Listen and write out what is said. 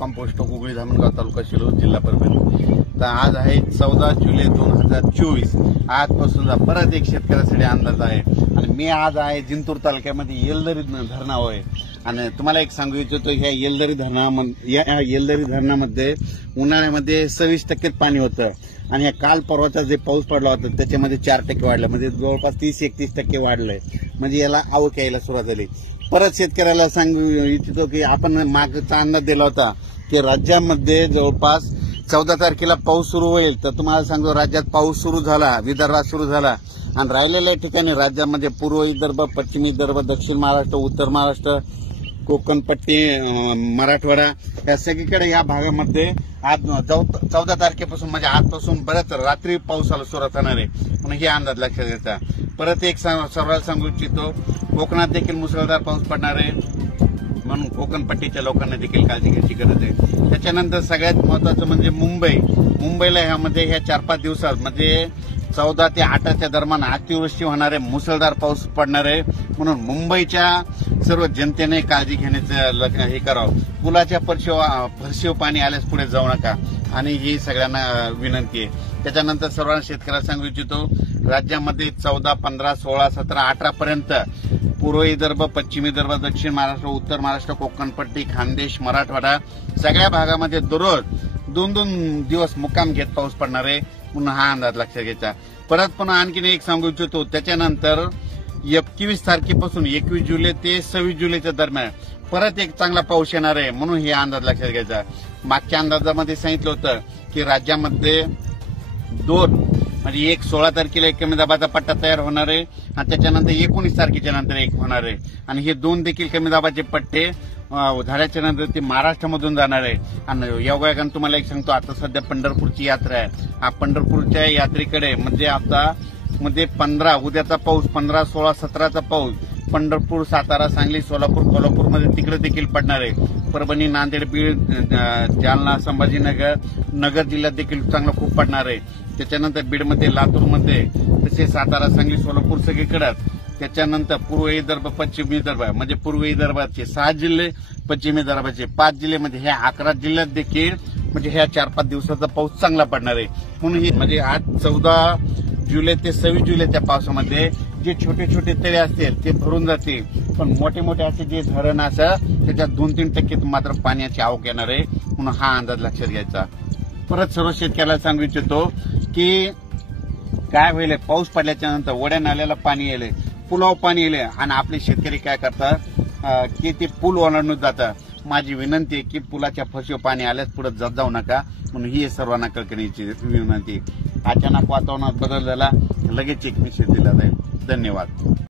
Compost उगळी Dhamangaon तालुका शिरूर जिल्हा परभणी। तर आज आहे 14 जुलै 2024। आजपासून परत एक शेतकऱ्यासाठी अंदाज आहे आणि मी आज आहे जिंतूर तालुक्यामध्ये येलदरी धरणावर आहे। आणि तुम्हाला एक सांगू इच्छितो ह्या येलदरी धरणामध्ये उन्हाळ्यामध्ये 26% पाणी होतं आणि या काल परवाचा जे पाऊस पडला होता त्याच्यामध्ये 4% वाढलं, म्हणजे जवळपास 30-31% वाढलंय, म्हणजे याला आवक यायला सुरुवात झाली। परत शेतकऱ्याला सांगू इच्छितो की आपण मागचा अंदाज दिला होता की राज्यामध्ये जवळपास 14 तारखेला पाऊस सुरू होईल, तर तुम्हाला सांगतो राज्यात पाऊस सुरू झाला, विदर्भात सुरू झाला आणि राहिलेल्या ठिकाणी राज्यामध्ये पूर्व विदर्भ, पश्चिम विदर्भ, दक्षिण महाराष्ट्र, उत्तर महाराष्ट्र, कोकण पट्टी, मराठवाडा या सगळीकडे या भागामध्ये आज 14 तारखेपासून म्हणजे आजपासून बऱ्याच रात्री पावसाला सुरुवात होणार आहे, म्हणून हे अंदाज लक्षात घ्यायचा। परत एक सर्वांना सांगू इच्छितो कोकणात देखील मुसळधार पाऊस पडणार आहे, म्हणून कोकण पट्टीच्या लोकांना देखील काळजी घ्यायची गरज आहे। त्याच्यानंतर सगळ्यात महत्वाचं म्हणजे मुंबईला ह्यामध्ये ह्या 4-5 दिवसात म्हणजे 14 ते 8च्या दरम्यान अतिवृष्टी होणार आहे, मुसळधार पाऊस पडणार आहे, म्हणून मुंबईच्या सर्व जनतेने काळजी घेण्याचं हे करावं। पुलाच्या फरशीव पाणी आल्यास पुढे जाऊ नका आणि ही सगळ्यांना विनंती आहे। त्याच्यानंतर सर्वांना शेतकऱ्याला सांगू इच्छितो राज्यामध्ये 14, 15, 16, 17, 18 पर्यंत पूर्व विदर्भ, पश्चिम विदर्भ, दक्षिण महाराष्ट्र, उत्तर महाराष्ट्र, कोकणपट्टी, खानदेश, मराठवाडा सगळ्या भागामध्ये दररोज 2-2 दिवस मुक्काम घेत पाऊस पडणार आहे, म्हणून हा अंदाज लक्षात घ्यायचा। परत पुन्हा आणखीन एक सांगू इच्छितो त्याच्यानंतर 21 तारखेपासून 21 जुलै ते 26 जुलैच्या दरम्यान परत एक चांगला पाऊस येणार आहे, म्हणून हे अंदाज लक्षात घ्यायचा। मागच्या अंदाजामध्ये सांगितलं होतं की राज्यामध्ये 2 म्हणजे 16 तारखेला एक कमी दाबाचा पट्टा तयार होणार आहे आणि त्याच्यानंतर 19 तारखेच्या नंतर एक होणार आहे आणि हे 2 देखील कमी दाबाचे पट्टे झाल्याच्या नंतर ते महाराष्ट्रामधून जाणार आहे। आणि योगायोगाने तुम्हाला एक सांगतो आता सध्या पंढरपूरची यात्रा आहे, हा पंढरपूरच्या यात्रेकडे म्हणजे आता मध्ये 15 उद्याचा पाऊस, 15, 16, 17चा पाऊस पंढरपूर, सातारा, सांगली, सोलापूर, कोल्हापूरमध्ये तिकडे देखील पडणार आहे। परभणी, नांदेड, बीड, जालना, संभाजीनगर, नगर जिल्ह्यात देखील चांगला खूप पडणार आहे। त्याच्यानंतर बीडमध्ये, लातूरमध्ये, तसेच सातारा, सांगली, सोलापूर सगळीकडे। त्याच्यानंतर पूर्व विदर्भ, पश्चिम विदर्भ म्हणजे पूर्व विदर्भाचे 6 जिल्हे, पश्चिम विदर्भाचे 5 जिल्हे म्हणजे ह्या 11 जिल्ह्यात देखील म्हणजे ह्या 4-5 दिवसाचा पाऊस चांगला पडणार आहे। म्हणून ही म्हणजे आज 14 जुलै ते 26 जुलैच्या पावसामध्ये जे छोटे छोटे तळे असतील ते भरून जातील, पण मोठे मोठे असे जे धरण असं त्याच्यात 2-3% मात्र पाण्याची आवक येणार आहे, म्हणून हा अंदाज लक्षात घ्यायचा। परत सर्व शेतकऱ्याला सांगू इच्छितो की काय होईल, पाऊस पडल्याच्या नंतर ओढ्या नाल्याला पाणी येईल, पुलाव पाणी येईल आणि आपले शेतकरी काय करतात की ते पूल ओलांडून जातात। माझी विनंती आहे की पुलाच्या फरशीवर पाणी आल्यास पुढे जाऊ नका, म्हणून ही सर्वांना कळकळीची विनंती। अचानक वातावरणात बदल झाला लगेच एक मेसेज दिला जाईल। धन्यवाद।